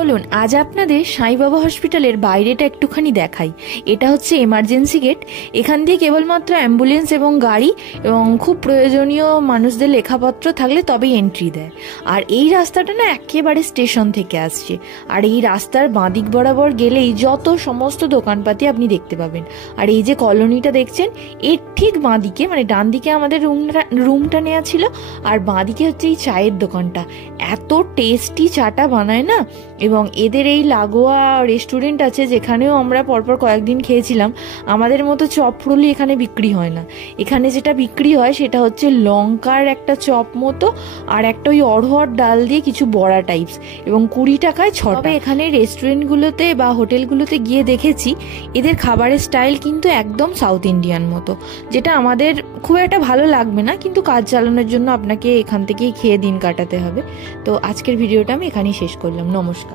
চলুন আজ আপনাদের সাই বাবা হসপিটালের বাইরেটা একটুখানি দেখাই। এটা হচ্ছে এমার্জেন্সি গেট। এখান দিয়ে কেবলমাত্র অ্যাম্বুলেন্স এবং গাড়ি এবং খুব প্রয়োজনীয় মানুষদের লেখাপত্র থাকলে তবেই এন্ট্রি দেয়। আর এই রাস্তাটা না একেবারে স্টেশন থেকে আসছে। আর এই রাস্তার বাঁদিক বরাবর গেলেই যত সমস্ত দোকানপাতি আপনি দেখতে পাবেন। আর এই যে কলোনিটা দেখছেন এর ঠিক বাঁদিকে মানে ডান দিকে আমাদের রুমটা নেওয়া ছিল, আর বাঁদিকে হচ্ছে এই চায়ের দোকানটা। এত টেস্টি চাটা বানায় না, এবং এদের এই লাগোয়া রেস্টুরেন্ট আছে যেখানেও আমরা পরপর কয়েকদিন খেয়েছিলাম। আমাদের মতো চপ ফুরুলি এখানে বিক্রি হয় না। এখানে যেটা বিক্রি হয় সেটা হচ্ছে লঙ্কার একটা চপ মতো, আর একটা ওই অড়হর ডাল দিয়ে কিছু বড়া টাইপস, এবং 20 টাকায় 6টা। তবে এখানে রেস্টুরেন্টগুলোতে বা হোটেলগুলোতে গিয়ে দেখেছি এদের খাবারের স্টাইল কিন্তু একদম সাউথ ইন্ডিয়ান মতো, যেটা আমাদের খুব একটা ভালো লাগবে না, কিন্তু কাজ চালানোর জন্য আপনাকে এখান থেকেই খেয়ে দিন কাটাতে হবে। তো আজকের ভিডিওটা আমি এখানেই শেষ করলাম। নমস্কার।